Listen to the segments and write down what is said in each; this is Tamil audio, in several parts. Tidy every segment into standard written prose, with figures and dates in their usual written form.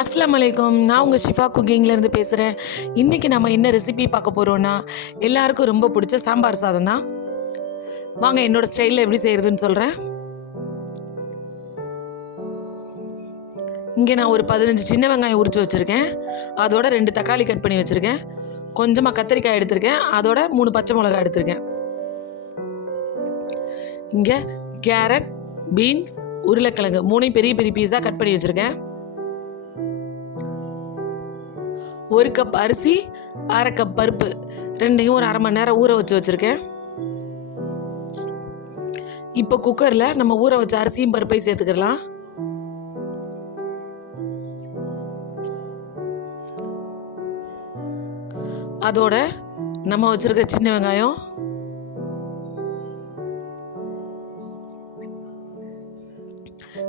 அஸ்ஸலாமு அலைக்கும். நான் உங்கள் ஷிஃபா குக்கிங்லேருந்து பேசுகிறேன். இன்றைக்கி நம்ம என்ன ரெசிபி பார்க்க போகிறோன்னா, எல்லாருக்கும் ரொம்ப பிடிச்ச சாம்பார் சாதம் தான். வாங்க என்னோடய ஸ்டைலில் எப்படி செய்கிறதுன்னு சொல்கிறேன். இங்கே நான் ஒரு 15 சின்ன வெங்காயம் உரித்து வச்சுருக்கேன். அதோட 2 தக்காளி கட் பண்ணி வச்சுருக்கேன். கொஞ்சமாக கத்திரிக்காய் எடுத்திருக்கேன். அதோட 3 பச்சை மிளகாய் எடுத்திருக்கேன். இங்கே கேரட், பீன்ஸ், உருளைக்கிழங்கு 3 பெரிய பெரிய பீஸாக கட் பண்ணி வச்சுருக்கேன். 1 கப் அரிசி, 1/2 கப் பருப்பு, ரெண்டையும் ஒரு 1/2 மணி நேரம் ஊற வச்சுருக்கேன். இப்போ குக்கரில் நம்ம ஊற வச்ச அரிசியும் பருப்பையும் சேர்த்துக்கலாம். அதோட நம்ம வச்சிருக்க சின்ன வெங்காயம்,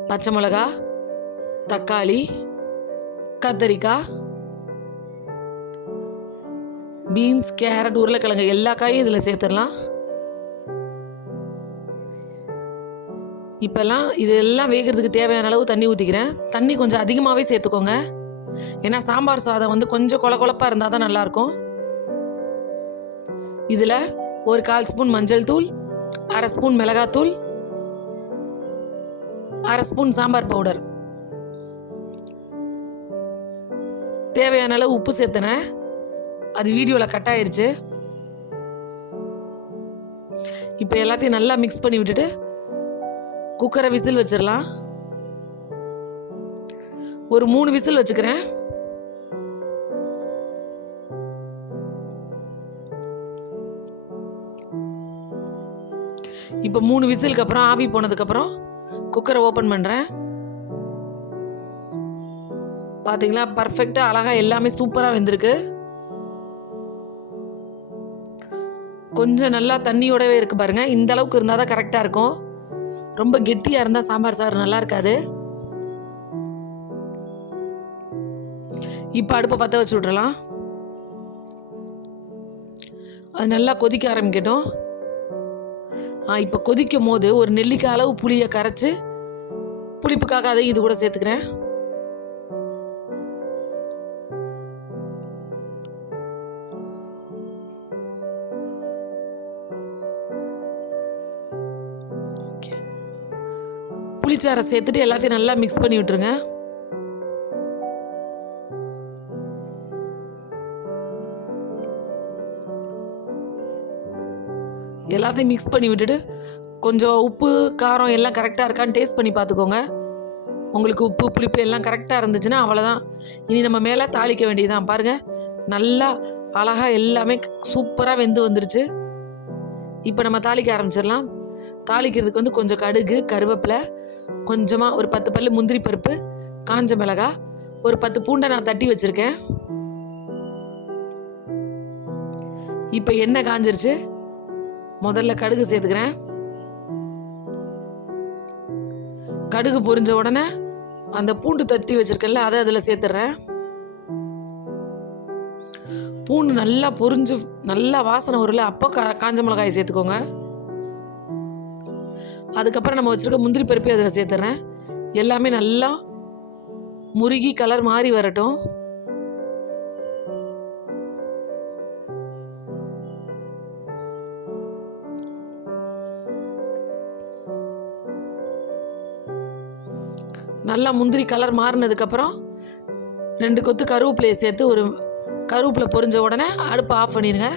பச்சை மிளகா, தக்காளி, கத்தரிக்காய், பீன்ஸ், கேரட், உருளைக்கிழங்கு எல்லா காயும் இதில் சேர்த்துடலாம். இப்போல்லாம் இதெல்லாம் வேகிறதுக்கு தேவையான அளவு தண்ணி ஊற்றிக்கிறேன். தண்ணி கொஞ்சம் அதிகமாகவே சேர்த்துக்கோங்க. ஏன்னா சாம்பார் சாதம் கொஞ்சம் கொழப்பாக இருந்தால் தான் நல்லாயிருக்கும். இதில் ஒரு 1/4 ஸ்பூன் மஞ்சள் தூள், 1/2 ஸ்பூன் மிளகாத்தூள், 1/2 ஸ்பூன் சாம்பார் பவுடர், தேவையான அளவு உப்பு சேர்த்தனேன். அது வீடியோவில் கட் ஆயிடுச்சு. இப்போ எல்லாத்தையும் நல்லா மிக்ஸ் பண்ணி விட்டுட்டு குக்கரை விசில் வச்சிடலாம். ஒரு 3 விசில் வச்சுக்கிறேன். இப்போ 3 விசிலுக்கு அப்புறம் ஆவி போனதுக்கப்புறம் குக்கரை ஓப்பன் பண்ணுறேன். பார்த்தீங்களா, பர்ஃபெக்டாக அழகாக எல்லாமே சூப்பராக வெந்திருக்கு. கொஞ்சம் நல்லா தண்ணியோடவே இருக்குது பாருங்கள். இந்த அளவுக்கு இருந்தால் தான் கரெக்டாக இருக்கும். ரொம்ப கெட்டியாக இருந்தால் சாம்பார் சாறு நல்லா இருக்காது. இப்போ அடுப்பை பற்ற வச்சு விட்றலாம். அது நல்லா கொதிக்க ஆரம்பிக்கட்டும். இப்போ கொதிக்கும் போது ஒரு நெல்லிக்காய் அளவு புளியை கரைச்சி புளிப்புக்காக அதையும் இது கூட சேர்த்துக்கிறேன். புளிச்சாரை சேர்த்துட்டு எல்லாத்தையும் நல்லா மிக்ஸ் பண்ணி விட்டுருங்க. எல்லாத்தையும் மிக்ஸ் பண்ணி விட்டுட்டு கொஞ்சம் உப்பு காரம் எல்லாம் கரெக்டாக இருக்கான்னு டேஸ்ட் பண்ணி பார்த்துக்கோங்க. உங்களுக்கு உப்பு புளிப்பு எல்லாம் கரெக்டாக இருந்துச்சுன்னா அவ்வளோதான். இனி நம்ம மேலே தாளிக்க வேண்டியதுதான். பாருங்கள், நல்லா அழகாக எல்லாமே சூப்பராக வெந்து வந்துருச்சு. இப்போ நம்ம தாளிக்க ஆரம்பிச்சிடலாம். தாளிக்கிறதுக்கு கொஞ்சம் கடுகு, கருவேப்பிலை, கொஞ்சமாக ஒரு 10 பல்லு முந்திரி பருப்பு, காஞ்ச மிளகாய், ஒரு 10 பூண்டை நான் தட்டி வச்சுருக்கேன். இப்போ எண்ணெய் காஞ்சிருச்சு. முதல்ல கடுகு சேர்த்துக்கிறேன். கடுகு பொரிஞ்ச உடனே அந்த பூண்டு தட்டி வச்சிருக்கேன்ல அதை அதில் சேர்த்துடுறேன். பூண்டு நல்லா பொரிஞ்சு நல்லா வாசனை வரல, அப்போ காஞ்ச மிளகாயை சேர்த்துக்கோங்க. அதுக்கப்புறம் நம்ம வச்சுருக்க முந்திரி பருப்பை அதில் சேர்த்துறேன். எல்லாமே நல்லா முருகி கலர் மாறி வரட்டும். நல்லா முந்திரி கலர் மாறினதுக்கப்புறம் 2 கொத்து கருவேப்பிலையை சேர்த்து ஒரு கருவேப்பிலை பொரிஞ்ச உடனே அடுப்பை ஆஃப் பண்ணிடுங்க.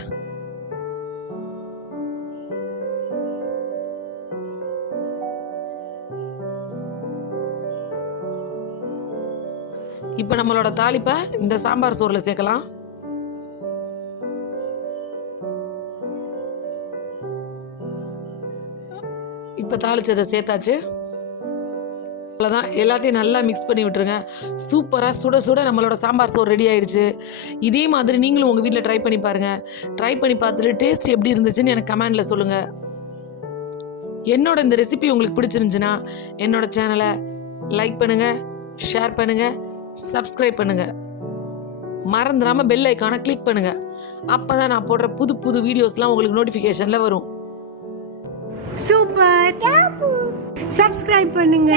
இப்போ நம்மளோட தாளிப்பை இந்த சாம்பார் சோறில் சேர்க்கலாம். இப்போ தாளிச்சதை சேர்த்தாச்சு. அவ்வளோதான். எல்லாத்தையும் நல்லா மிக்ஸ் பண்ணி விட்டுருங்க. சூப்பராக சுட சுட நம்மளோட சாம்பார் சோறு ரெடி ஆகிடுச்சு. இதே மாதிரி நீங்களும் உங்கள் வீட்டில் ட்ரை பண்ணி பாருங்கள். ட்ரை பண்ணி பார்த்துட்டு டேஸ்ட் எப்படி இருந்துச்சுன்னு எனக்கு கமெண்டில் சொல்லுங்கள். என்னோட இந்த ரெசிபி உங்களுக்கு பிடிச்சிருந்துச்சுன்னா என்னோட சேனலை லைக் பண்ணுங்கள், ஷேர் பண்ணுங்கள், சப்ஸ்கிரைப் பண்ணுங்கள். மறந்துடாமல் பெல் ஐக்கானை கிளிக் பண்ணுங்கள். அப்போ தான் நான் போடுற புது புது வீடியோஸ்லாம் உங்களுக்கு நோட்டிஃபிகேஷனில் வரும். சூப்பர். சப்ஸ்கிரைப் பண்ணுங்க.